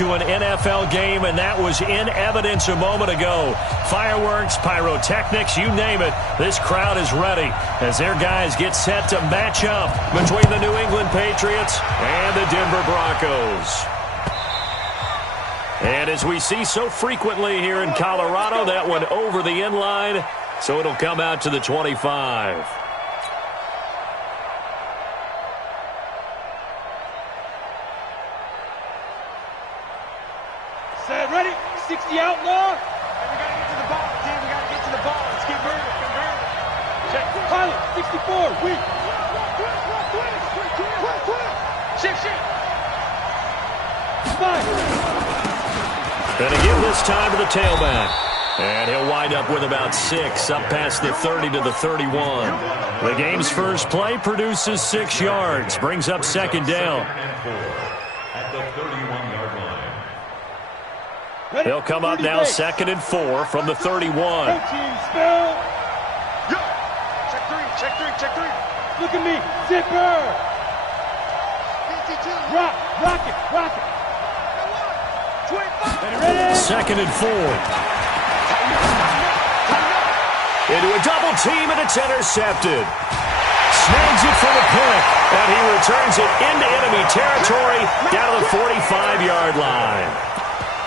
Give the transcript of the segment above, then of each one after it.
to an NFL game, and that was in evidence a moment ago. Fireworks, pyrotechnics, you name it. This crowd is ready as their guys get set to match up between the New England Patriots and the Denver Broncos. And as we see so frequently here in Colorado, that one over the end line, so it'll come out to the 25. Set, ready? 60 outlaw. And we got to get to the ball, team. We got to get to the ball. Let's keep moving. Check. Pilot, 64. Weak. Shift. Fine. Going to give this time to the tailback. And he'll wind up with about 6, up past the 30 to the 31. The game's first play produces 6 yards, brings up second down. At the 31-yard line. He'll come up now 2nd and 4 from the 31. Check 3. Look at me. Zipper. Rock it. 2nd and 4. Into a double team, and it's intercepted. Snags it for the pick, and he returns it into enemy territory down to the 45-yard line.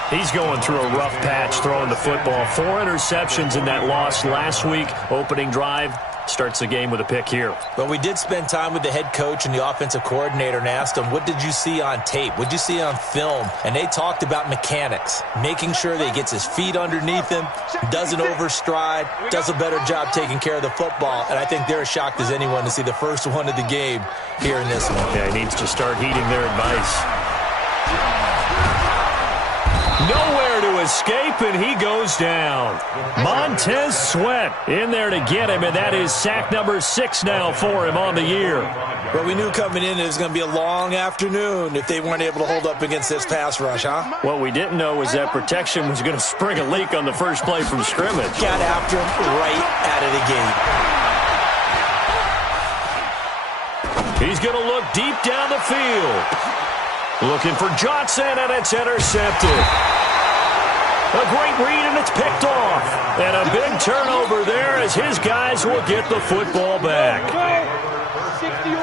He's going through a rough patch throwing the football. 4 interceptions in that loss last week. Opening drive starts the game with a pick here. Well, we did spend time with the head coach and the offensive coordinator and asked them, what did you see on tape? What did you see on film? And they talked about mechanics, making sure that he gets his feet underneath him, doesn't overstride, does a better job taking care of the football. And I think they're as shocked as anyone to see the first one of the game here in this one. Yeah, he needs to start heeding their advice. Nowhere to escape, and he goes down. Montez Sweat in there to get him, and that is sack number 6 now for him on the year. Well, we knew coming in it was going to be a long afternoon if they weren't able to hold up against this pass rush, huh? What we didn't know was that protection was going to spring a leak on the first play from scrimmage. Got after him right out of the gate. He's going to look deep down the field. Looking for Johnson, and it's intercepted. A great read, and it's picked off. And a big turnover there as his guys will get the football back.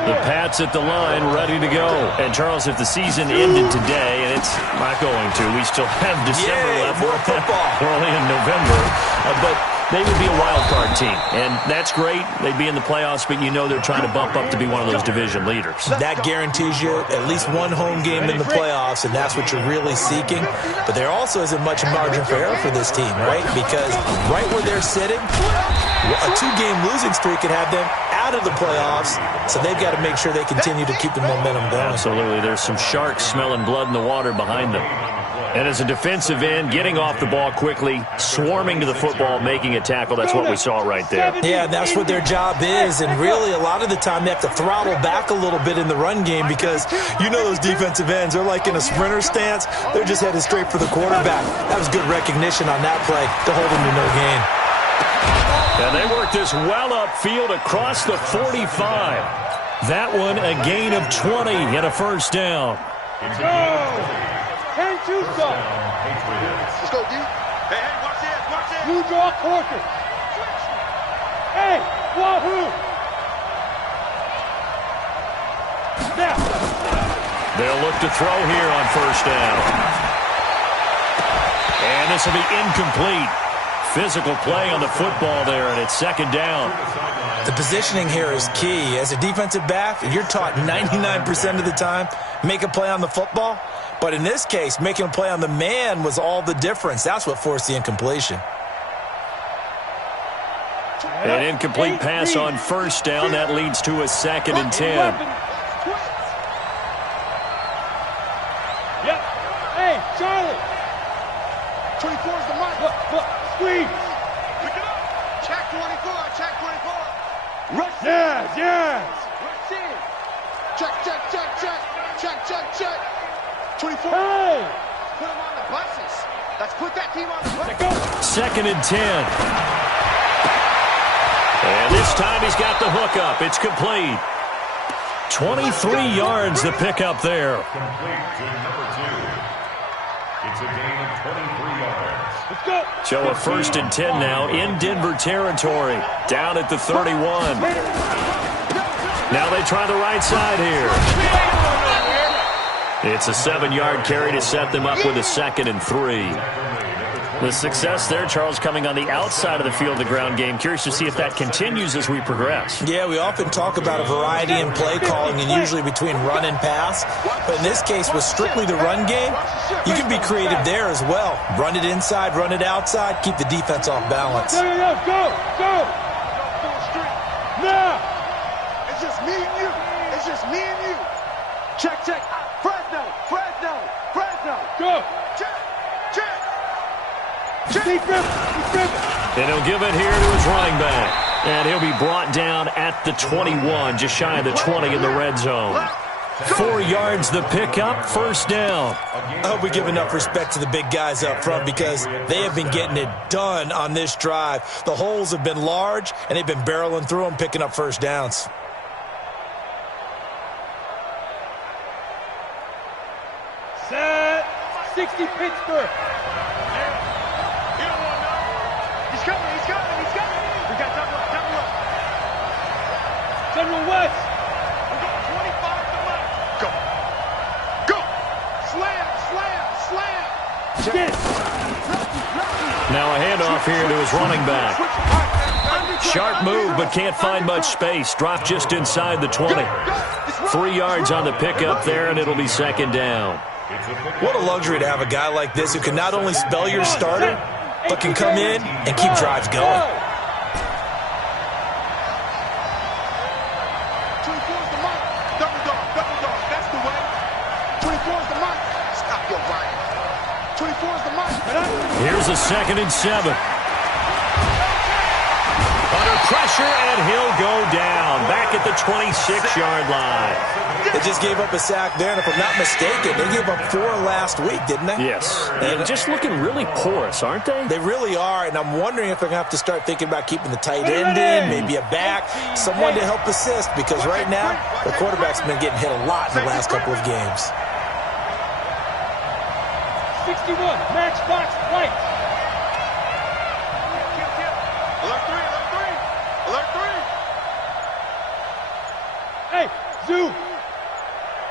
The Pats at the line, ready to go. And, Charles, if the season ended today, and it's not going to, we still have December left. More football. We're only in November. But they would be a wild card team, and that's great. They'd be in the playoffs, but you know they're trying to bump up to be one of those division leaders. That guarantees you at least one home game in the playoffs, and that's what you're really seeking. But there also isn't much margin for error for this team, right? Because right where they're sitting, a 2-game losing streak could have them out of the playoffs, so they've got to make sure they continue to keep the momentum going. Absolutely. There's some sharks smelling blood in the water behind them. And as a defensive end, getting off the ball quickly, swarming to the football, making a tackle, that's what we saw right there. Yeah, that's what their job is, and really a lot of the time they have to throttle back a little bit in the run game because you know those defensive ends, they're like in a sprinter stance. They're just headed straight for the quarterback. That was good recognition on that play to hold him to no gain. And they worked this well upfield across the 45. That one a gain of 20 and a first down. Let's go, D. Hey, watch this. You draw quarter. Hey, wahoo. Now. They'll look to throw here on first down. And this will be incomplete. Physical play on the football there, and it's second down. The positioning here is key. As a defensive back, you're taught 99% of the time, make a play on the football. But in this case, making a play on the man was all the difference. That's what forced the incompletion. An incomplete pass on first down. That leads to a 2nd and 10. Yep. Hey, Charlie. 24 is the mark. Look, squeeze. Pick it up. Check 24. Rush. Yes. Rush in. Check. 24. Hey. Put them on the buses. Let's put that team on the buses. 2nd and 10. And this time he's got the hook up. It's complete. 23 yards the pickup there. It's a gain of 23 yards. Let's go. So a 1st and 10 now in Denver territory. Down at the 31. Now they try the right side here. It's a 7-yard carry to set them up with a 2nd and 3. The success there, Charles, coming on the outside of the field of the ground game. Curious to see if that continues as we progress. Yeah, we often talk about a variety in play calling and usually between run and pass. But in this case, with strictly the run game, you can be creative there as well. Run it inside, run it outside, keep the defense off balance. Go, go. Now. It's just me and you. It's just me and you. Check. Fresno. Go. Check. And he'll give it here to his running back. And he'll be brought down at the 21, just shy of the 20 in the red zone. 4 yards the pickup, 1st down. I hope we give enough respect to the big guys up front because they have been getting it done on this drive. The holes have been large, and they've been barreling through them, picking up 1st downs. Set. 60 Pittsburgh. He's coming. We got double up. General West. We're going 25 to left. Go. Slam. Now a handoff here to his running back. Sharp move, but can't find much space. Dropped just inside the 20. 3 yards on the pickup there, and it'll be 2nd down. What a luxury to have a guy like this who can not only spell your starter, but can come in and keep drives going. 24's the mark. Double dog. That's the way. 24's the mark. Stop your running. 24's the mark. Here's a 2nd and 7. Under pressure, and he'll go down. Back at the 26-yard line. They just gave up a sack there, and if I'm not mistaken, they gave up 4 last week, didn't they? Yes. And just looking really porous, aren't they? They really are, and I'm wondering if they're going to have to start thinking about keeping the tight end in, maybe a back, someone to help assist, because right now, the quarterback's been getting hit a lot in the last couple of games. 61, matchbox right. Alert 3. Hey, Zoo.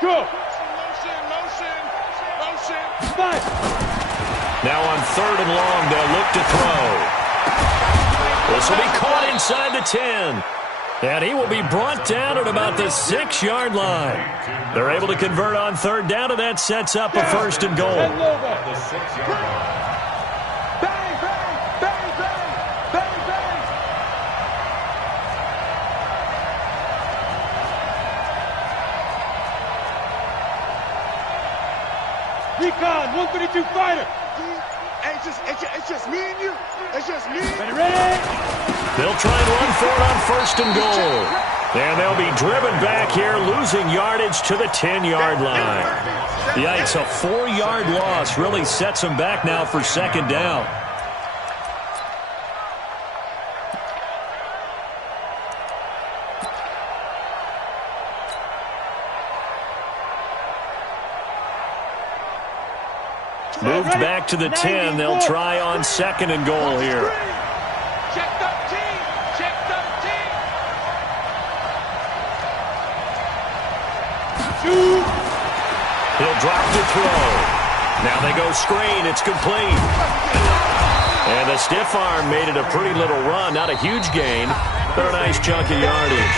Go. Motion. 5. Now on 3rd and long, they'll look to throw. This will be caught inside the 10. And he will be brought down at about the 6-yard line. They're able to convert on 3rd down, and that sets up a 1st and goal. Bang, bang. Recon, 132 fighter. It's just me and you. It's just me. Ready? They'll try and run for it on 1st and goal. And they'll be driven back here, losing yardage to the 10-yard line. Yikes, a 4-yard loss really sets them back now for 2nd down. Moved back to the 10. They'll try on 2nd and goal here. Check 13. Shoot. He'll drop to throw. Now they go screen. It's complete. And the stiff arm made it a pretty little run. Not a huge gain, but a nice chunk of yardage.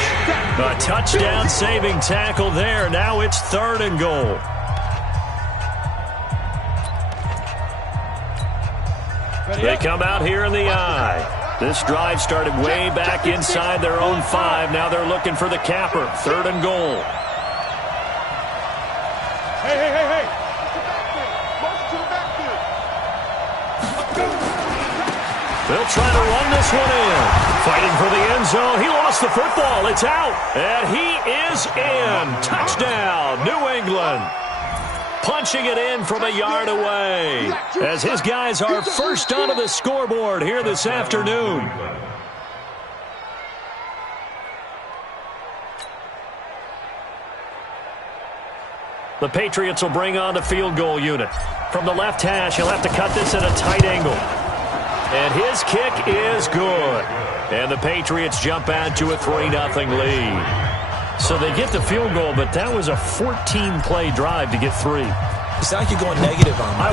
A touchdown saving tackle there. Now it's 3rd and goal. They come out here in the I. This drive started way back inside their own 5. Now they're looking for the capper. 3rd and goal. Hey. They'll try to run this one in. Fighting for the end zone. He lost the football. It's out. And he is in. Touchdown, New England. Punching it in from a yard away as his guys are first onto the scoreboard here this afternoon. The Patriots will bring on the field goal unit. From the left hash, he'll have to cut this at a tight angle. And his kick is good. And the Patriots jump out to a 3-0 lead. So they get the field goal, but that was a 14-play drive to get 3. You sound like you're going negative on me. I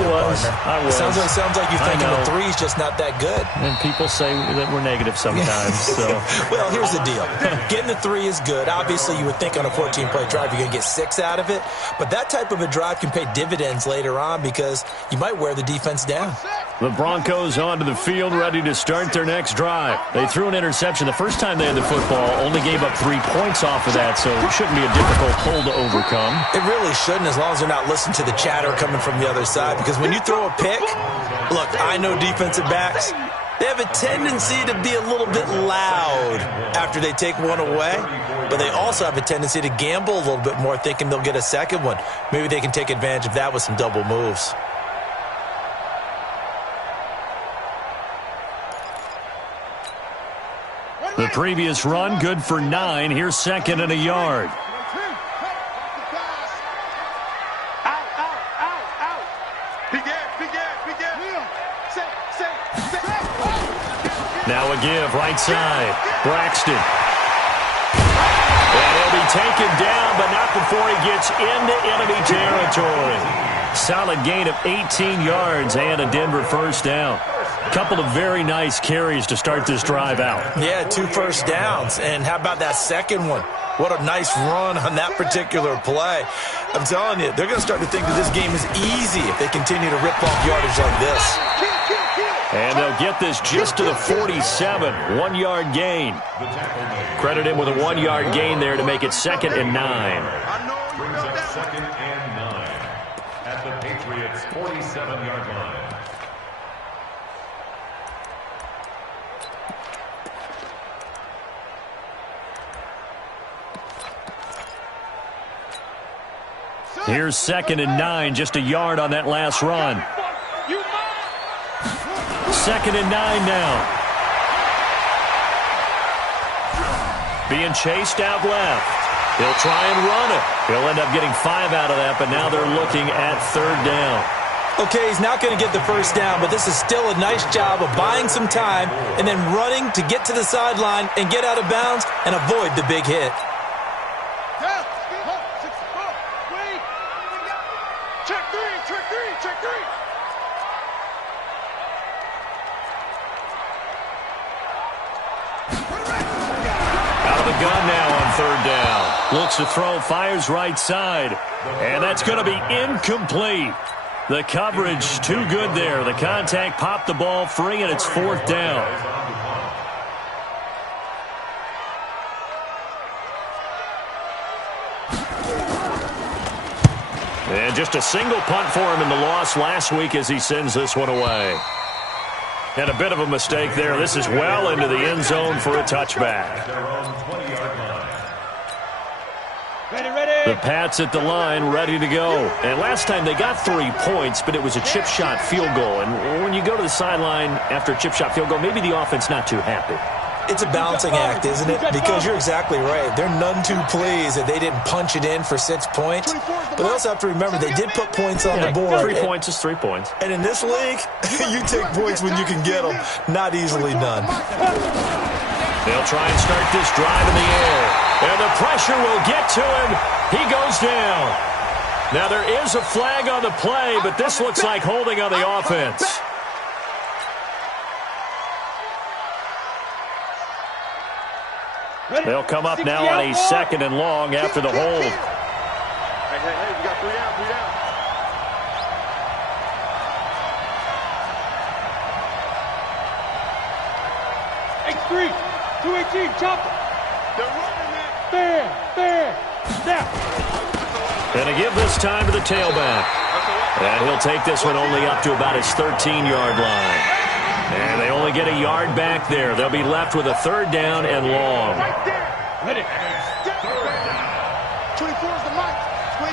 was. Sounds like you're thinking the 3's just not that good. And people say that we're negative sometimes. So. Well, here's the deal. Getting the 3 is good. Obviously, you would think on a 14-play drive you're going to get 6 out of it. But that type of a drive can pay dividends later on because you might wear the defense down. The Broncos onto the field, ready to start their next drive. They threw an interception the first time they had the football, only gave up 3 points off of that, so it shouldn't be a difficult hole to overcome. It really shouldn't, as long as they're not listening to the chatter coming from the other side, because when you throw a pick, look, I know defensive backs, they have a tendency to be a little bit loud after they take one away, but they also have a tendency to gamble a little bit more, thinking they'll get a second one. Maybe they can take advantage of that with some double moves. The previous run, good for 9. Here's 2nd and a yard. Now a give, right side. Braxton. And he'll be taken down, but not before he gets into enemy territory. Solid gain of 18 yards and a Denver first down. Couple of very nice carries to start this drive out. Yeah, 2 first downs. And how about that second one? What a nice run on that particular play. I'm telling you, they're going to start to think that this game is easy if they continue to rip off yardage like this. And they'll get this just to the 47. 1-yard gain. Credit him with a 1-yard gain there to make it 2nd and 9. Brings up 2nd and 9 at the Patriots' 47-yard line. Here's 2nd and 9, just a yard on that last run. 2nd and 9 now. Being chased out left. He'll try and run it. He'll end up getting 5 out of that, but now they're looking at 3rd down. Okay, he's not going to get the first down, but this is still a nice job of buying some time and then running to get to the sideline and get out of bounds and avoid the big hit. Gun now on 3rd down. Looks to throw, fires right side. And that's going to be incomplete. The coverage too good there. The contact popped the ball free, and it's 4th down. And just a single punt for him in the loss last week as he sends this one away. And a bit of a mistake there. This is well into the end zone for a touchback. The Pats at the line, ready to go. And last time they got 3 points, but it was a chip shot field goal. And when you go to the sideline after a chip shot field goal, maybe the offense not too happy. It's a balancing act, isn't it? Because you're exactly right. They're none too pleased that they didn't punch it in for 6 points. But they also have to remember they did put points on the board. 3 points is 3 points. And in this league, you take points when you can get them. Not easily done. They'll try and start this drive in the air. And the pressure will get to him. He goes down. Now there is a flag on the play, but this looks like holding on the offense. They'll come up now on a 2nd and long after the hold. Hey, we got 3 down, 3 down. X3, 218, chop it. They're running, man. Fair, snap. And to give this time to the tailback. And he'll take this one only up to about his 13-yard line. And they only get a yard back there. They'll be left with a 3rd down and long. Ready. 24 is the mic.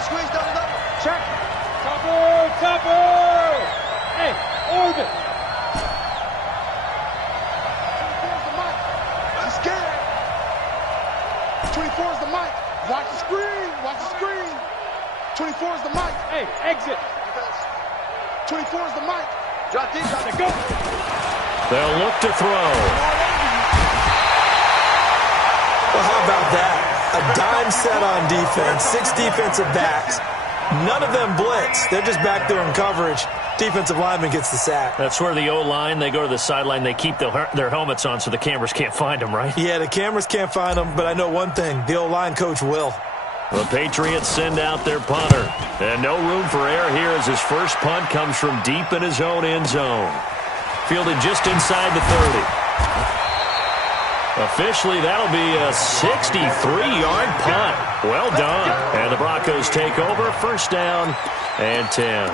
Squeeze, double. Check. Topper. Hey, orbit. 24 is the mic. I'm scared. 24 is the mic. Watch the screen. 24 24 is the mic. Hey, exit. 24 is the mic. Drop deep, drop it, go. They'll look to throw. Well, how about that? A dime set on defense, 6 defensive backs. None of them blitz. They're just back there in coverage. Defensive lineman gets the sack. That's where the O-line, they go to the sideline, they keep their helmets on so the cameras can't find them, right? Yeah, the cameras can't find them, but I know one thing. The O-line coach will. The Patriots send out their punter. And no room for error here as his first punt comes from deep in his own end zone. Fielded just inside the 30. Officially, that'll be a 63-yard punt. Well done. And the Broncos take over, first down and 10.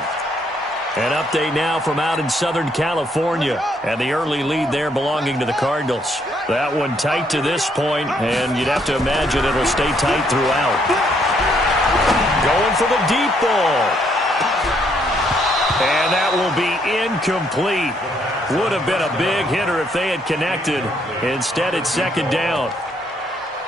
An update now from out in Southern California, and the early lead there belonging to the Cardinals. That one tight to this point, and you'd have to imagine it'll stay tight throughout. Going for the deep ball. And that will be incomplete. Would have been a big hitter if they had connected. Instead, it's second down.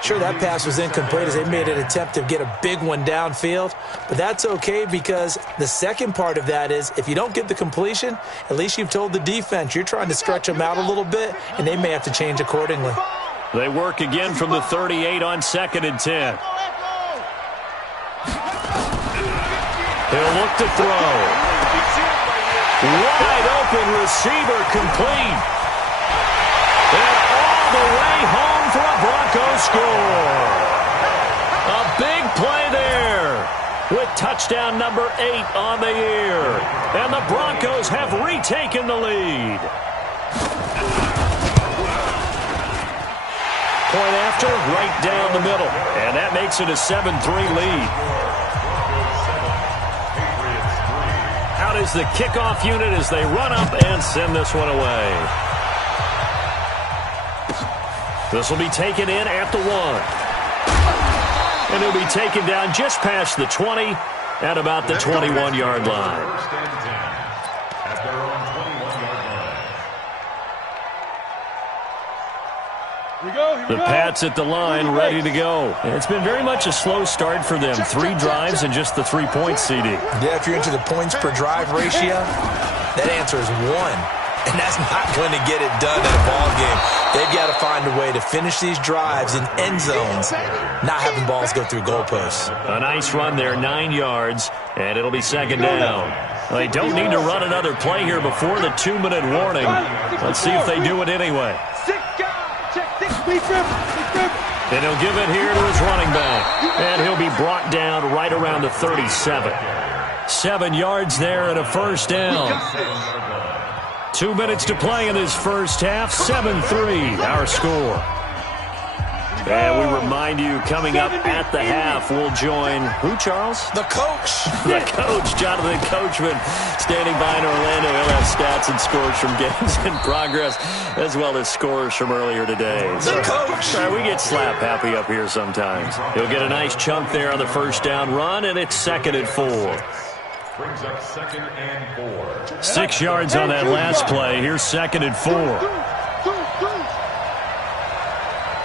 Sure, that pass was incomplete as they made an attempt to get a big one downfield. But that's okay because the second part of that is if you don't get the completion, at least you've told the defense you're trying to stretch them out a little bit, and they may have to change accordingly. They work again from the 38 on second and 10. He'll look to throw. Wide open receiver complete. And all the way home for a Broncos score. A big play there with touchdown number 8 on the year. And the Broncos have retaken the lead. Point after, right down the middle. And that makes it a 7-3 lead. Out is the kickoff unit as they run up and send this one away. This will be taken in at the 1. And it'll be taken down just past the 20 at about the 21-yard line. First and 10 at their own 21-yard line. Here we go, here we The go. Pats at the line, ready to go. It's been very much a slow start for them. 3 drives and just the 3-point CD. Yeah, if you're into the points per drive ratio, that answer is 1. And that's not going to get it done in a ball game. They've got to find a way to finish these drives in end zones, not having balls go through goalposts. A nice run there, 9 yards, and it'll be second down. They don't need to run another play here before the 2-minute warning. Let's see if they do it anyway. And he'll give it here to his running back. And he'll be brought down right around the 37. 7 yards there and a first down. 2 minutes to play in this first half. 7-3, our score. And we remind you, coming up at the half, we'll join who, Charles? The coach. The coach, Jonathan Coachman, standing by in Orlando. He'll have stats and scores from games in progress, as well as scores from earlier today. The coach. We get slap happy up here sometimes. He'll get a nice chunk there on the first down run, and it's second and 4. Brings up second and 4. 6 yards on that last play. Here's second and 4.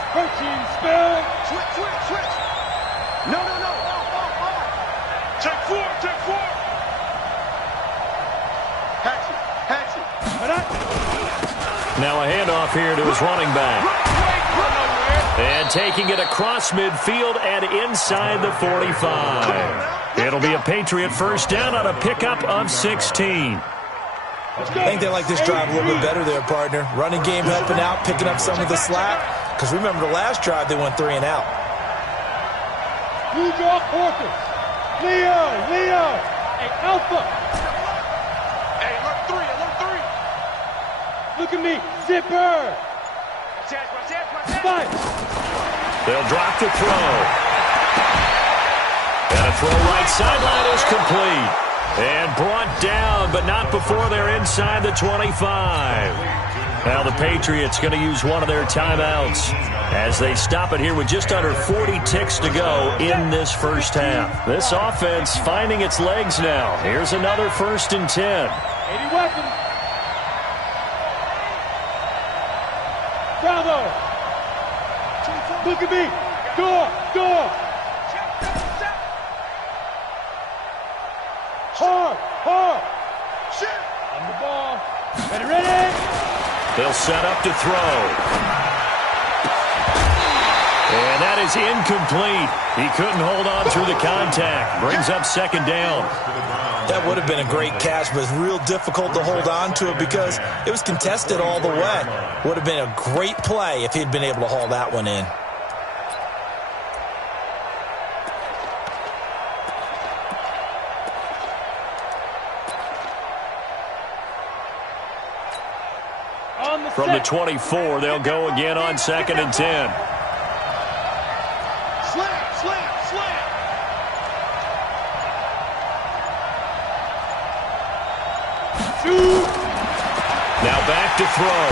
Coaching spell. Switch. No. Check 4. Hatchet. Now a handoff here to his running back. And taking it across midfield and inside the 45. It'll be a Patriot first down on a pickup of 16. I think they like this drive a little bit better there, partner. Running game helping out, picking up some of the slack. Because remember the last drive, they went 3 and out. You draw Porter. Leo. Hey, Alpha. Hey, alert 3. Look at me. Zipper. Spike. They'll drop the throw. And a throw right sideline is complete. And brought down, but not before they're inside the 25. Now the Patriots going to use one of their timeouts as they stop it here with just under 40 ticks to go in this first half. This offense finding its legs now. Here's another first and 10. 80 weapons. Bravo. Look at me. Door. Ready? They'll set up to throw. And that is incomplete. He couldn't hold on through the contact. Brings up second down. That would have been a great catch, but it's real difficult to hold on to it because it was contested all the way. Would have been a great play if he'd been able to haul that one in. From the 24, they'll go again on 2nd and 10. Now back to throw.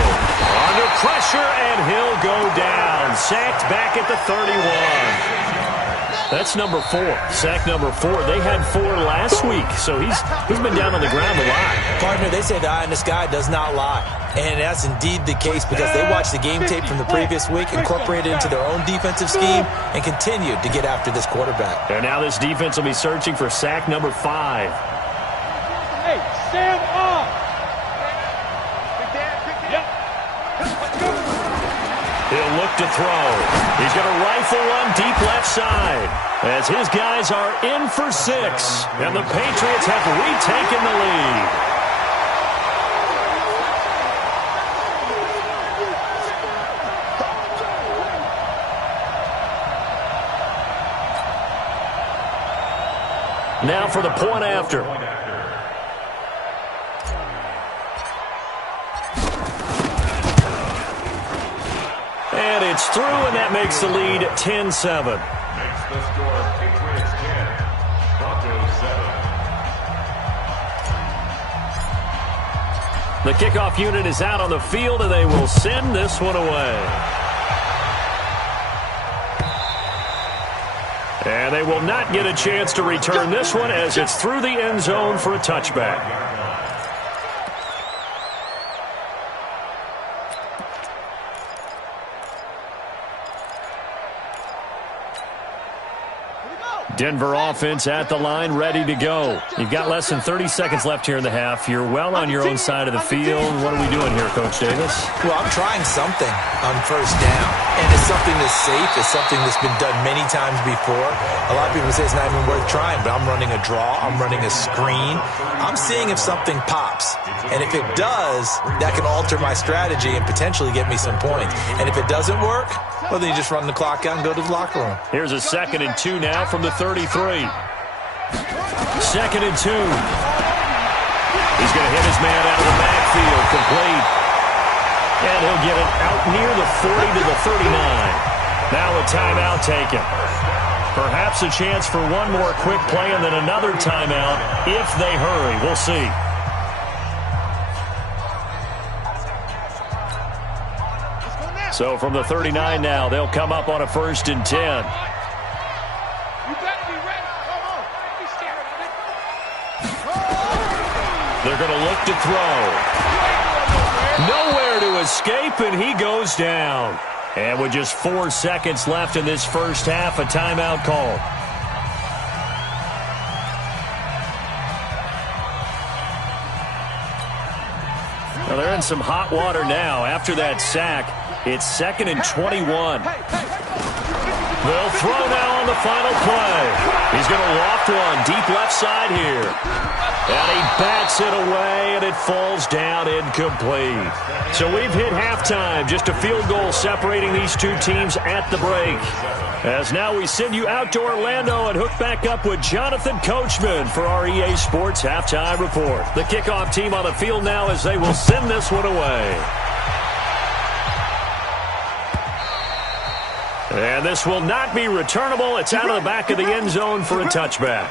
Under pressure, and he'll go down. Sacked back at the 31. That's number 4. Sack number 4. They had 4 last week, so he's been down on the ground a lot. Partner, they say the eye in the sky does not lie. And that's indeed the case because they watched the game tape from the previous week, incorporated it into their own defensive scheme, and continued to get after this quarterback. And now this defense will be searching for sack number 5. Hey, stand up! He'll look to throw. He's going to rifle one deep left side as his guys are in for 6. And the Patriots have retaken the lead. Now for the point after. And it's through, and that makes the lead 10-7. Makes the score Patriots 10, Broncos 7. The kickoff unit is out on the field, and they will send this one away. And they will not get a chance to return this one as it's through the end zone for a touchback. Denver offense at the line, ready to go. You've got less than 30 seconds left here in the half. You're well on your own side of the field. What are we doing here, Coach Davis? Well, I'm trying something on first down. And it's something that's safe. It's something that's been done many times before. A lot of people say it's not even worth trying, but I'm running a draw. I'm running a screen. I'm seeing if something pops. And if it does, that can alter my strategy and potentially get me some points. And if it doesn't work, well, then you just run the clock out and go to the locker room. Here's a 2nd and 2 now from the 33. 2nd and 2. He's going to hit his man out of the backfield, complete. And he'll get it out near the 40 to the 39. Now a timeout taken. Perhaps a chance for one more quick play and then another timeout if they hurry. We'll see. So from the 39 now, they'll come up on a 1st and 10. They're going to look to throw. Nowhere to escape, and he goes down. And with just 4 seconds left in this first half, a timeout call. Well, they're in some hot water now. After that sack, it's 2nd and 21. They'll throw now on the final play. He's going to loft one deep left side here. And he bats it away, and it falls down incomplete. So we've hit halftime. Just a field goal separating these two teams at the break. As now we send you out to Orlando and hook back up with Jonathan Coachman for our EA Sports Halftime Report. The kickoff team on the field now as they will send this one away. And this will not be returnable. It's out of the back of the end zone for a touchback.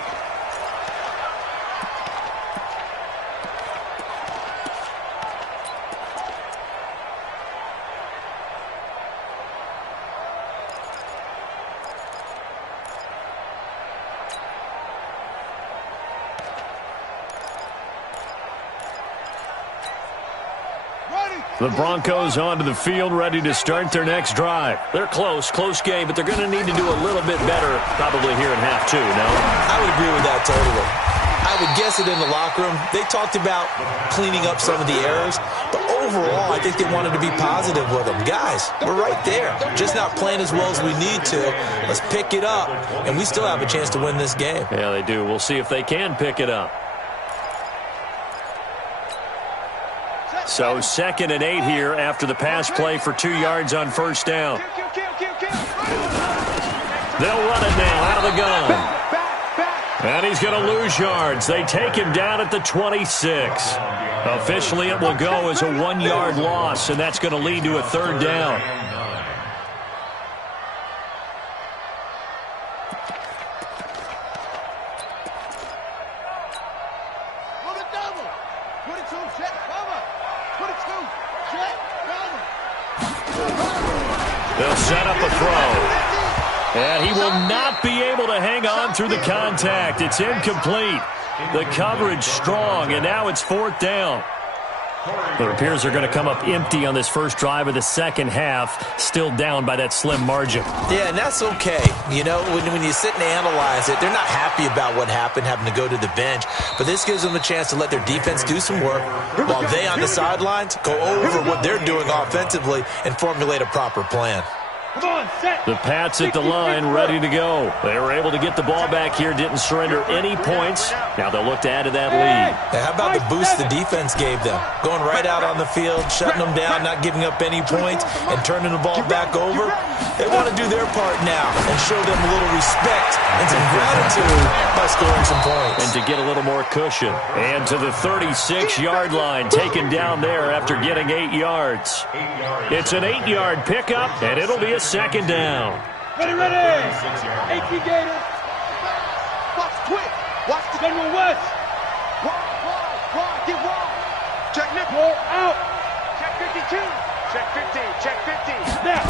The Broncos onto the field, ready to start their next drive. They're close game, but they're going to need to do a little bit better probably here in half 2, no? I would agree with that totally. I would guess it in the locker room. They talked about cleaning up some of the errors, but overall, I think they wanted to be positive with them. Guys, we're right there. Just not playing as well as we need to. Let's pick it up, and we still have a chance to win this game. Yeah, they do. We'll see if they can pick it up. So 2nd and 8 here after the pass play for 2 yards on first down. They'll run it now out of the gun. And he's going to lose yards. They take him down at the 26. Officially, it will go as a 1-yard loss, and that's going to lead to a 3rd down. They'll set up a throw. And he will not be able to hang on through the contact. It's incomplete. The coverage strong, and now it's 4th down. It appears they're going to come up empty on this first drive of the second half, still down by that slim margin. Yeah, and that's okay. You know, when you sit and analyze it, they're not happy about what happened, having to go to the bench. But this gives them a chance to let their defense do some work while they on the sidelines go over what they're doing offensively and formulate a proper plan. The Pats at the line, ready to go. They were able to get the ball back here, didn't surrender any points. Now they'll look to add to that lead. Now, how about the boost the defense gave them? Going right out on the field, shutting them down, not giving up any points, and turning the ball back over. They want to do their part now and show them a little respect and some gratitude by scoring some points. And to get a little more cushion. And to the 36-yard line, taken down there after getting 8 yards. It's an 8-yard pickup, and it'll be a 2nd down. Ready, ready. BigQadeer. Watch quick. Watch the General West. Wide, get wide. Check Nick. Roll out. Check 52. Check 50. Check 50. Snap.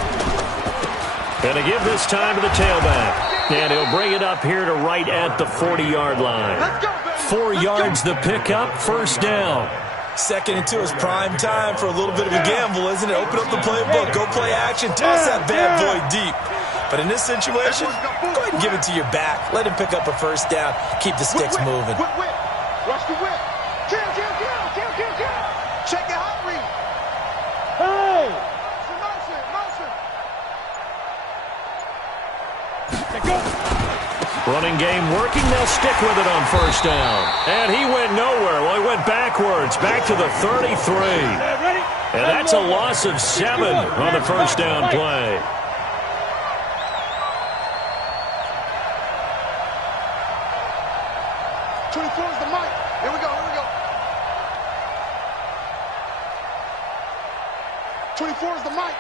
Going to give this time to the tailback. And he'll bring it up here to right at the 40-yard line. Let's go, baby. 4 yards the pickup, 1st down. 2nd and 2 is prime time for a little bit of a gamble, isn't it? Open up the playbook, go play action, toss that bad boy deep. But in this situation, go ahead and give it to your back. Let him pick up a 1st down. Keep the sticks moving. Whip. Watch the whip. Kill. Check your hot read. Hey. Motion. Go. Running game working. They'll stick with it on 1st down. And he went nowhere. Well, he went backwards, back to the 33. And that's a loss of 7 on the 1st down play. Is the mic. Here we go. 24 is the mic.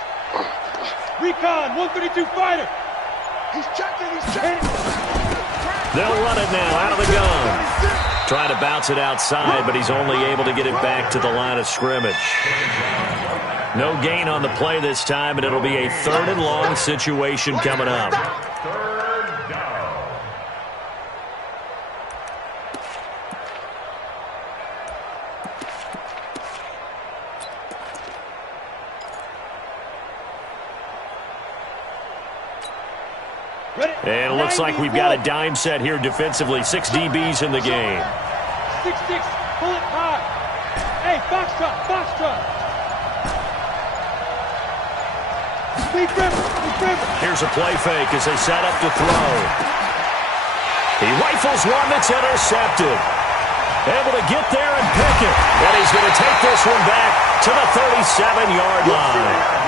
Recon, 132 fighter. He's checking. They'll run it now out of the gun. Trying to bounce it outside, but he's only able to get it back to the line of scrimmage. No gain on the play this time, and it'll be a 3rd and long situation coming up. And it looks like we've got a dime set here defensively. 6 DBs in the game. 6-6, pull it high. Hey, box truck. Lead river. Here's a play fake as they set up to throw. He rifles one that's intercepted. Able to get there and pick it. And he's going to take this one back to the 37-yard line.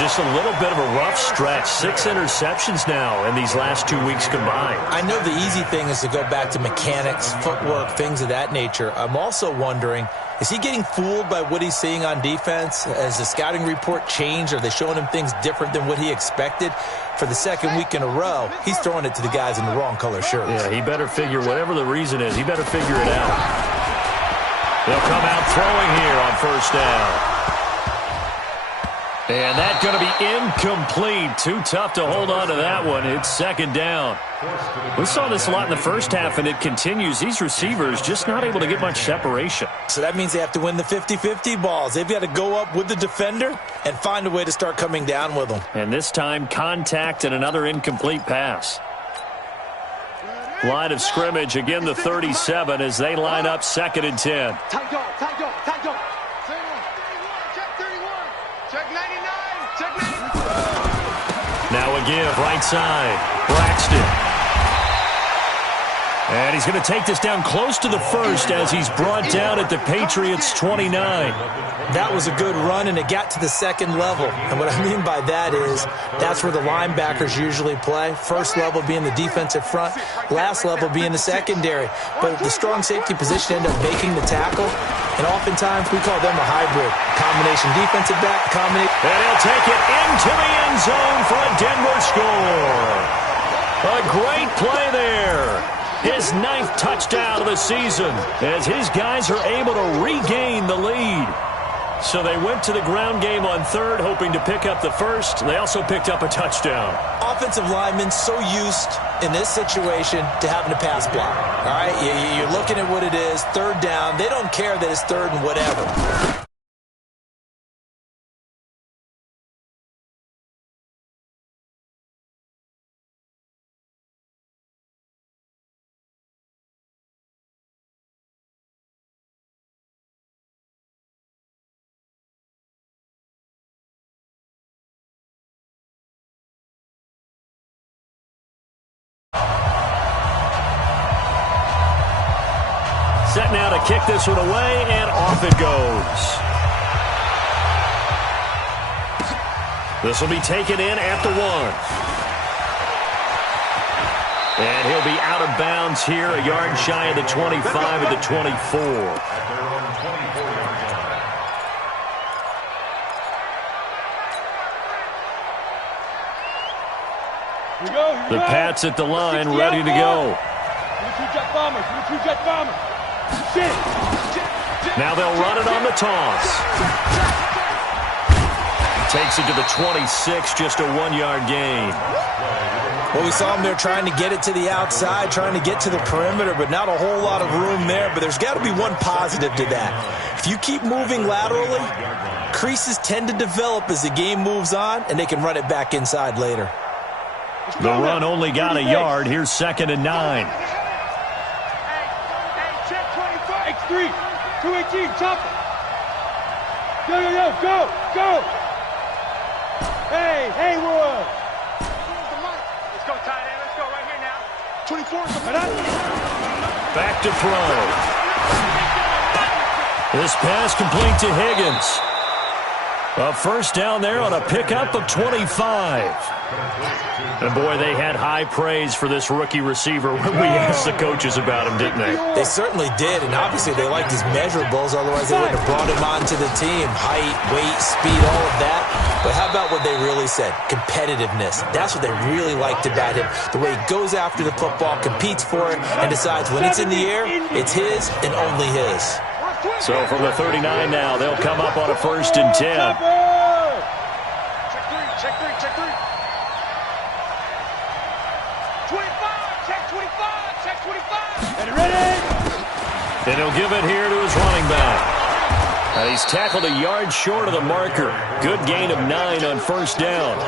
Just a little bit of a rough stretch. 6 interceptions now in these last 2 weeks combined. I know the easy thing is to go back to mechanics, footwork, things of that nature. I'm also wondering, is he getting fooled by what he's seeing on defense? Has the scouting report changed? Are they showing him things different than what he expected? For the 2nd week in a row, he's throwing it to the guys in the wrong color shirts. Yeah, he better figure, whatever the reason is, he better figure it out. They'll come out throwing here on 1st down. And that's going to be incomplete. Too tough to hold on to that one. It's 2nd down. We saw this a lot in the first half, and it continues. These receivers just not able to get much separation. So that means they have to win the 50-50 balls. They've got to go up with the defender and find a way to start coming down with them. And this time, contact and another incomplete pass. line of scrimmage. Again, the 37 as they line up 2nd and 10. Tight dog, tight dog, tight dog. Check 31. Check 99. Check 99. Now a give, right side. Braxton. And he's going to take this down close to the first as he's brought down at the Patriots' 29. That was a good run, and it got to the second level. And what I mean by that is that's where the linebackers usually play. First level being the defensive front, last level being the secondary. But the strong safety position ended up making the tackle, and oftentimes we call them a hybrid. Combination defensive back, combination. And he'll take it into the end zone for a Denver score. A great play there. His 9th touchdown of the season as his guys are able to regain the lead. So they went to the ground game on 3rd, hoping to pick up the first. They also picked up a touchdown. Offensive linemen so used in this situation to having to pass block. All right, you're looking at what it is, 3rd down. They don't care that it's 3rd and whatever. Set now to kick this one away, and off it goes. This will be taken in at the 1. And he'll be out of bounds here, a yard shy of the 25 at the 24. At their own 24-yard line. The Pats at the line, ready to go. Now they'll run it on the toss. Takes it to the 26, just a 1-yard gain. Well, we saw them there trying to get it to the outside, trying to get to the perimeter, but not a whole lot of room there. But there's got to be one positive to that. If you keep moving laterally, creases tend to develop as the game moves on, and they can run it back inside later. The run only got a yard. Here's 2nd and 9. Check 25. X3. 218. Chop it. Yo. Go. Hey, Haywood. Let's go, tight end. Let's go right here now. 24 is the Back to throw. This pass complete to Higgins. A first down there on a pickup of 25. And boy, they had high praise for this rookie receiver when we asked the coaches about him, didn't they? They certainly did, and obviously they liked his measurables, otherwise they wouldn't have brought him onto the team. Height, weight, speed, all of that. But how about what they really said? Competitiveness. That's what they really liked about him. The way he goes after the football, competes for it, and decides when it's in the air, it's his and only his. So from the 39 now, they'll come up on a 1st and 10. Check three. 25. Check 25. Get ready. And he'll give it here to his running back. And he's tackled a yard short of the marker. Good gain of 9 on 1st down.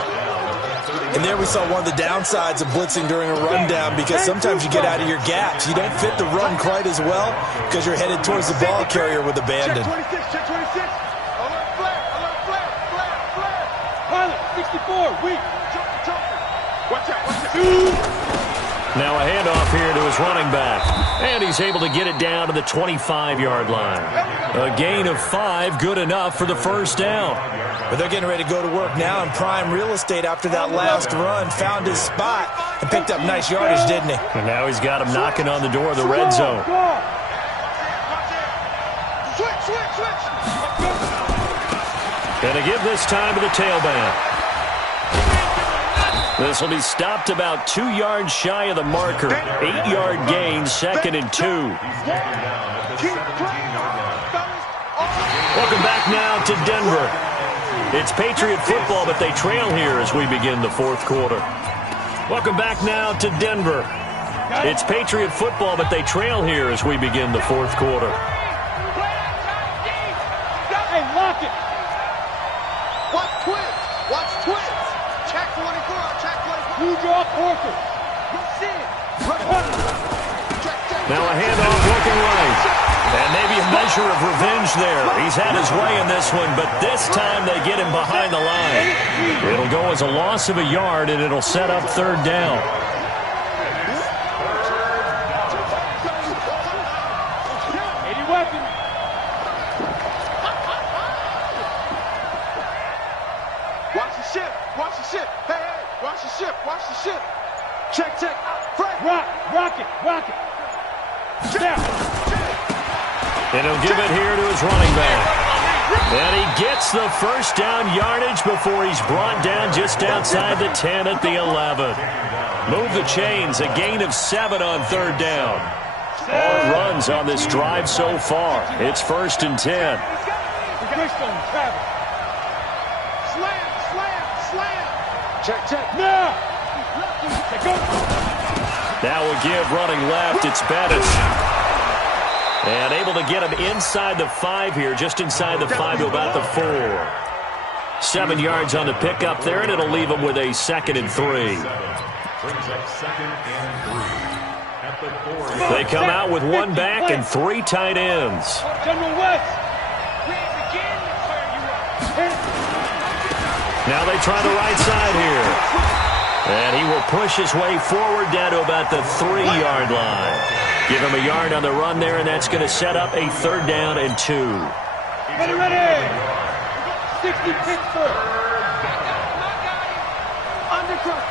And there we saw one of the downsides of blitzing during a rundown, because sometimes you get out of your gaps. You don't fit the run quite as well because you're headed towards the ball carrier with abandon. Check 26. Alert flare. Pilot, 64. Weak. Watch out. Now a handoff here to his running back. And he's able to get it down to the 25-yard line. A gain of 5, good enough for the 1st down. But they're getting ready to go to work now in prime real estate after that last run. Found his spot and picked up nice yardage, didn't he? And now he's got him knocking on the door of the red zone. Switch. Gonna give this time to the tailback. This will be stopped about 2 yards shy of the marker. 8-yard gain, 2nd and 2. Welcome back now to Denver. It's Patriot football, but they trail here as we begin the 4th quarter. Welcome back now to Denver. It's Patriot football, but they trail here as we begin the 4th quarter. Hey, lock it. Watch twins. Check 24. Blue draw Porter. Run. Now a handoff looking right. And maybe a measure of revenge there. He's had his way in this one, but this time they get him behind the line. It'll go as a loss of a yard, and it'll set up third down. Watch the ship. Watch the ship. Hey, hey. Watch the ship. Watch the ship. Check, check. Frank. Rock it. Down. And he'll give it here to his running back. And he gets the first down yardage before he's brought down just outside the 10 at the 11. Move the chains, a gain of 7 on third down. All runs on this drive so far. It's 1st and 10. Slam. Check. Now. That will give running left. It's Bettis. And able to get him inside the 5 here, just inside the 5 to about the 4. 7 yards on the pickup there, and it'll leave him with a 2nd and 3. They come out with 1 back and 3 tight ends. General West. Now they try the right side here. And he will push his way forward down to about the 3-yard line. Give him a yard on the run there, and that's going to set up a 3rd down and 2. Ready. 60 Pittsburgh. Undercut.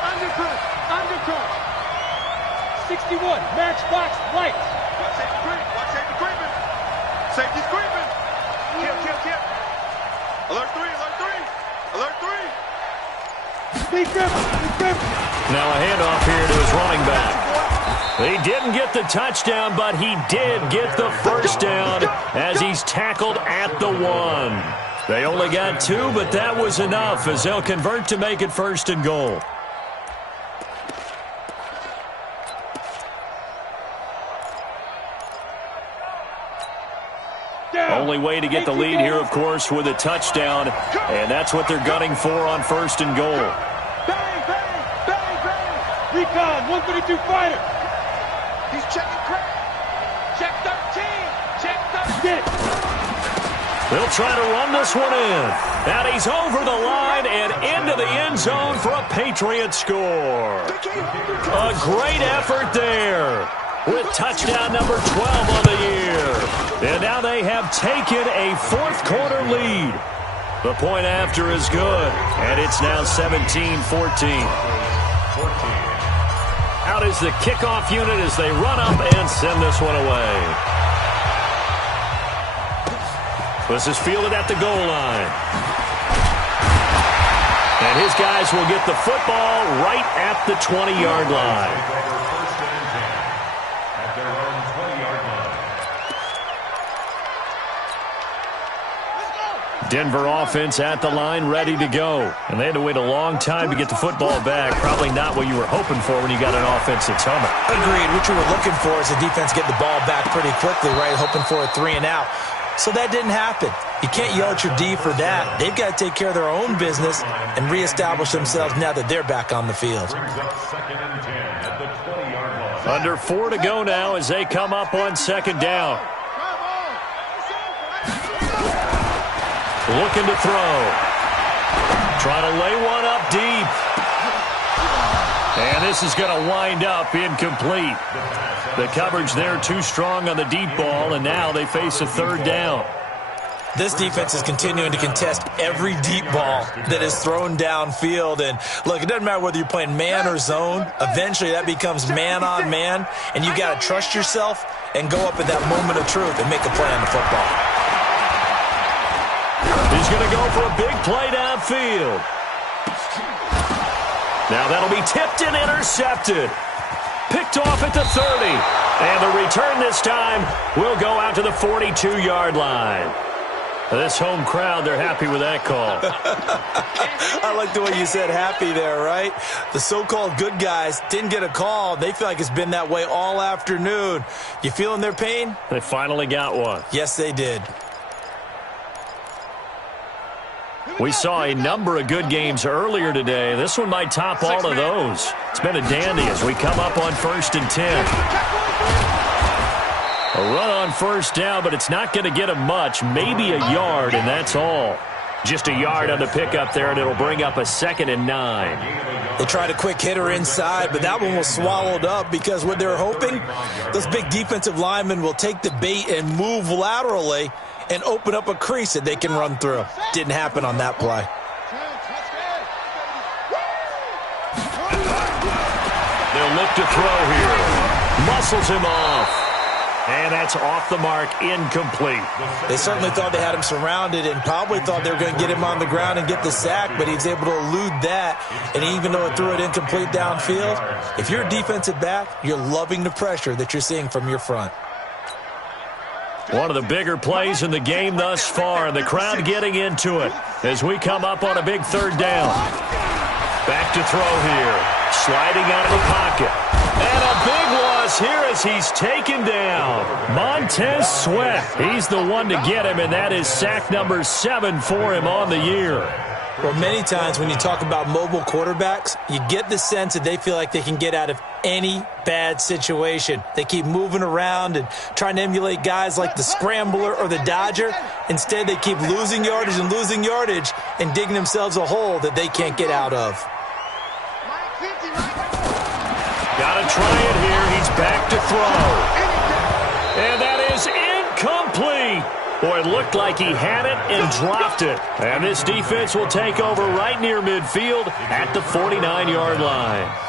61, matchbox lights. Watch safety creeping. Safety's creeping. Kill. Alert 3. Speed Griffin. Now a handoff here to his running back. He didn't get the touchdown, but he did get the first down as he's tackled at the 1. They only got 2, but that was enough as they'll convert to make it 1st and goal. Only way to get the lead here, of course, with a touchdown, and that's what they're gunning for on 1st and goal. Bang. Recon, 132 fighter. He's checking crack. Check 13. They'll try to run this one in. And he's over the line and into the end zone for a Patriot score. A great effort there with touchdown number 12 on the year. And now they have taken a 4th quarter lead. The point after is good, and it's now 17-14. Out is the kickoff unit as they run up and send this one away. This is fielded at the goal line. And his guys will get the football right at the 20-yard line. Denver offense at the line, ready to go. And they had to wait a long time to get the football back. Probably not what you were hoping for when you got an offense that's humming. Agreed. What you were looking for is the defense get the ball back pretty quickly, right? Hoping for a 3 and out. So that didn't happen. You can't yell at your D for that. They've got to take care of their own business and reestablish themselves now that they're back on the field. Under 4 to go now as they come up on 2nd down. Looking to throw. Trying to lay one up deep. And this is going to wind up incomplete. The coverage there too strong on the deep ball, and now they face a 3rd down. This defense is continuing to contest every deep ball that is thrown downfield. And, look, it doesn't matter whether you're playing man or zone. Eventually that becomes man on man, and you got to trust yourself and go up at that moment of truth and make a play on the football. He's going to go for a big play downfield. Now that'll be tipped and intercepted. Picked off at the 30. And the return this time will go out to the 42-yard line. This home crowd, they're happy with that call. I like the way you said happy there, right? The so-called good guys didn't get a call. They feel like it's been that way all afternoon. You feeling their pain? They finally got one. Yes, they did. We saw a number of good games earlier today. This one might top all of those. It's been a dandy as we come up on 1st and 10. A run on first down, but it's not going to get him much. Maybe a yard, and that's all. Just a yard on the pickup there, and it'll bring up a 2nd and 9. They tried a quick hitter inside, but that one was swallowed up because what they're hoping, those big defensive linemen will take the bait and move laterally and open up a crease that they can run through. Didn't happen on that play. They'll look to throw here. Muscles him off. And that's off the mark, incomplete. They certainly thought they had him surrounded and probably thought they were going to get him on the ground and get the sack, but he was able to elude that. And even though it threw it incomplete downfield, if you're a defensive back, you're loving the pressure that you're seeing from your front. One of the bigger plays in the game thus far, and the crowd getting into it as we come up on a big 3rd down. Back to throw here. Sliding out of the pocket. And a big loss here as he's taken down. Montez Sweat. He's the one to get him, and that is sack number 7 for him on the year. Well, many times when you talk about mobile quarterbacks, you get the sense that they feel like they can get out of any bad situation. They keep moving around and trying to emulate guys like the Scrambler or the Dodger. Instead, they keep losing yardage and digging themselves a hole that they can't get out of. Got to try it here. He's back to throw. And that is incomplete. Boy, it looked like he had it and dropped it. And this defense will take over right near midfield at the 49-yard line.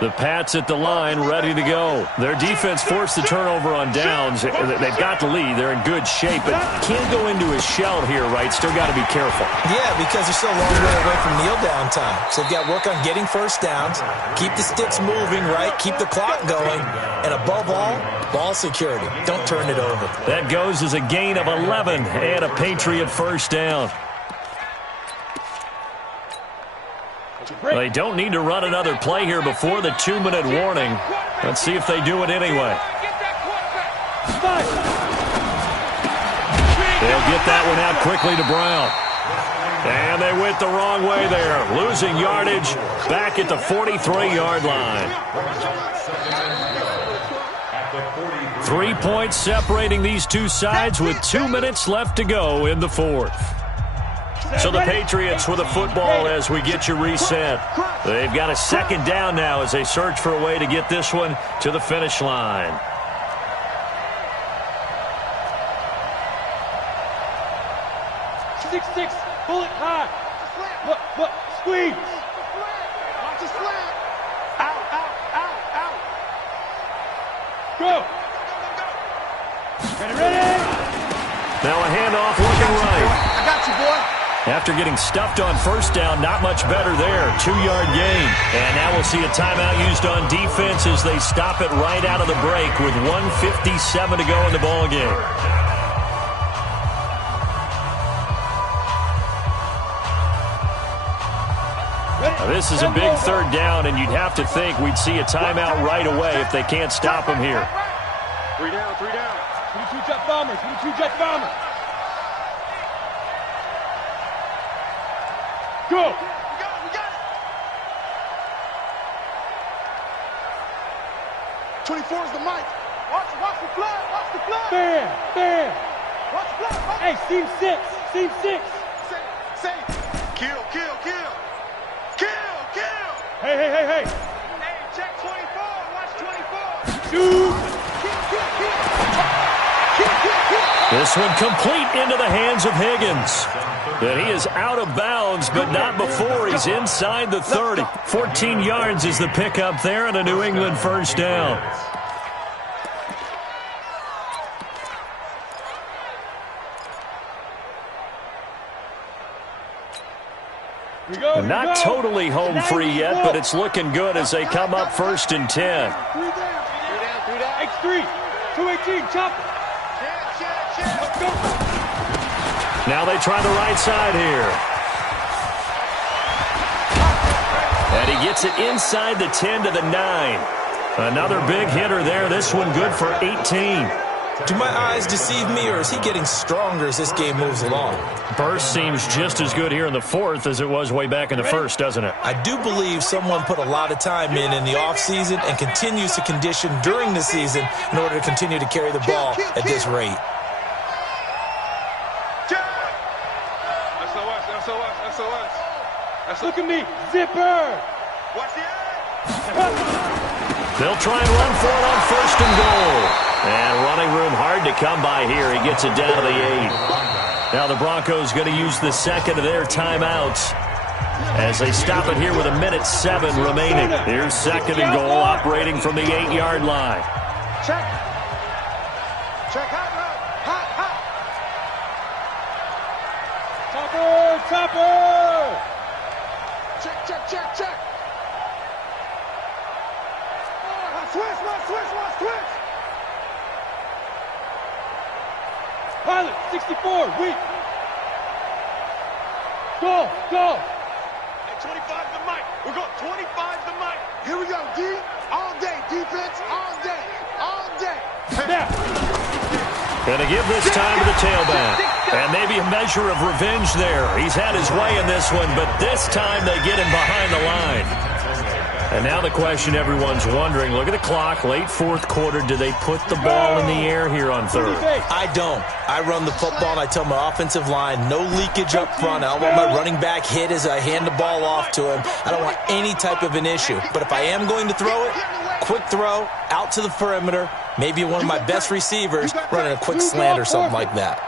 The Pats at the line, ready to go. Their defense forced the turnover on downs. They've got the lead. They're in good shape, but can't go into a shell here, right? Still got to be careful. Yeah, because they're still a long way away from kneel down time. So they've got to work on getting first downs, keep the sticks moving, right? Keep the clock going. And above all, ball security. Don't turn it over. That goes as a gain of 11 and a Patriot first down. They don't need to run another play here before the 2-minute warning. Let's see if they do it anyway. They'll get that one out quickly to Brown. And they went the wrong way there, losing yardage back at the 43-yard line. 3 points separating these two sides with 2 minutes left to go in the 4th. So the Patriots with the football as we get you reset. They've got a 2nd down now as they search for a way to get this one to the finish line. Six, pull it high. Look, squeeze. Watch it slam. Out. Go. Ready. Now a handoff looking right. I got you, boy. After getting stuffed on first down, not much better there. 2-yard gain. And now we'll see a timeout used on defense as they stop it right out of the break with 1:57 to go in the ballgame. Now this is a big 3rd down, and you'd have to think we'd see a timeout right away if they can't stop him here. 3 down. 22 jet bombers. Go! We got it! 24 is the mic. Watch the flag! Bam! Watch the flag! Hey, seam 6! Say! Kill! Hey! Hey, check 24! Watch 24! Shoot! Kill! This one complete into the hands of Higgins. And he is out of bounds, but not before he's inside the 30. 14 yards is the pickup there and a New England first down. Not totally home free yet, but it's looking good as they come up 1st and 10. 3 down. X3. 218. Chop it. Let's go. Now they try the right side here. And he gets it inside the 10 to the 9. Another big hitter there. This one good for 18. Do my eyes deceive me, or is he getting stronger as this game moves along? Burst seems just as good here in the fourth as it was way back in the first, doesn't it? I do believe someone put a lot of time in the offseason and continues to condition during the season in order to continue to carry the ball at this rate. Look at me, zipper! Watch the They'll try and run for it on first and goal. And running room hard to come by here. He gets it down to the 8. Now the Broncos going to use the second of their timeouts as they stop it here with 1:07 remaining. Here's second and goal, operating from the 8-yard line. Check. Check, hot. Topper! Check. Switch. Pilot, 64, weak. Go. Hey, 25 the mic. We're going 25 the mic. Here we go, D. All day, defense, all day. Now. Going to give this time to the tailback. And maybe a measure of revenge there. He's had his way in this one, but this time they get him behind the line. And now the question everyone's wondering, look at the clock, late fourth quarter, do they put the ball in the air here on third? I don't. I run the football and I tell my offensive line, no leakage up front. I don't want my running back hit as I hand the ball off to him. I don't want any type of an issue. But if I am going to throw it, quick throw, out to the perimeter, maybe one of my best receivers running a quick slant or something like that.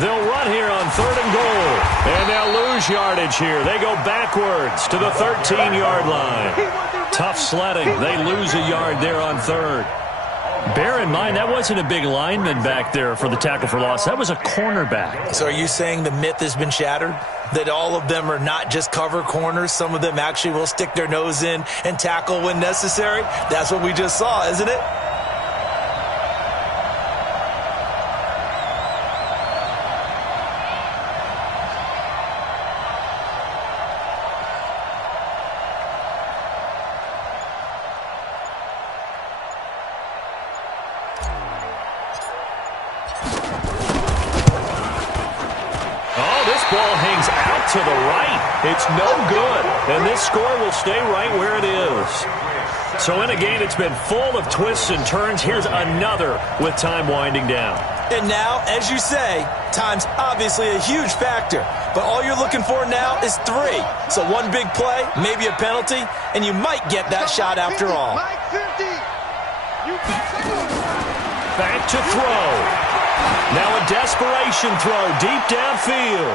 They'll run here on third and goal, and they'll lose yardage here. They go backwards to the 13-yard line. Tough sledding. They lose a yard there on third. Bear in mind, that wasn't a big lineman back there for the tackle for loss. That was a cornerback. So are you saying the myth has been shattered? That all of them are not just cover corners? Some of them actually will stick their nose in and tackle when necessary? That's what we just saw, isn't it? To the right. It's no good. And this score will stay right where it is. So in a game that's been full of twists and turns, here's another with time winding down. And now, as you say, time's obviously a huge factor. But all you're looking for now is 3. So one big play, maybe a penalty, and you might get that shot after all. Back to throw. Now a desperation throw deep downfield.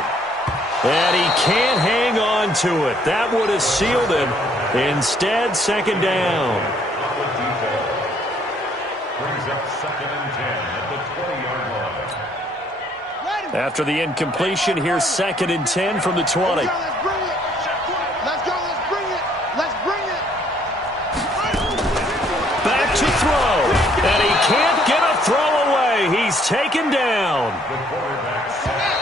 And he can't hang on to it. That would have sealed him. Instead, second down. Brings up second and 10 at the 20-yard line. After the incompletion, here's second and 10 from the 20. Let's bring it. Back to throw. And he can't get a throw away. He's taken down. The quarterback sack.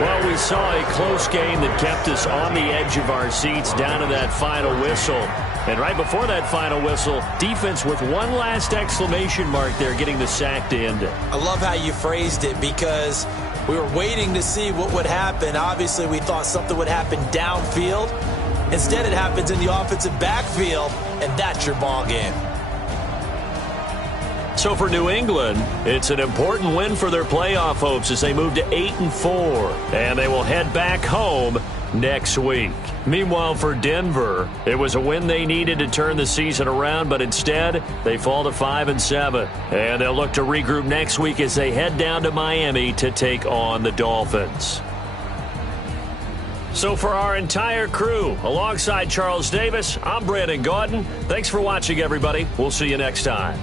Well, we saw a close game that kept us on the edge of our seats down to that final whistle. And right before that final whistle, defense with one last exclamation mark there, getting the sack to end it. I love how you phrased it because we were waiting to see what would happen. Obviously, we thought something would happen downfield. Instead, it happens in the offensive backfield, and that's your ball game. So for New England, it's an important win for their playoff hopes as they move to 8-4, and they will head back home next week. Meanwhile, for Denver, it was a win they needed to turn the season around, but instead, they fall to 5-7, and they'll look to regroup next week as they head down to Miami to take on the Dolphins. So for our entire crew, alongside Charles Davis, I'm Brandon Gaudin. Thanks for watching, everybody. We'll see you next time.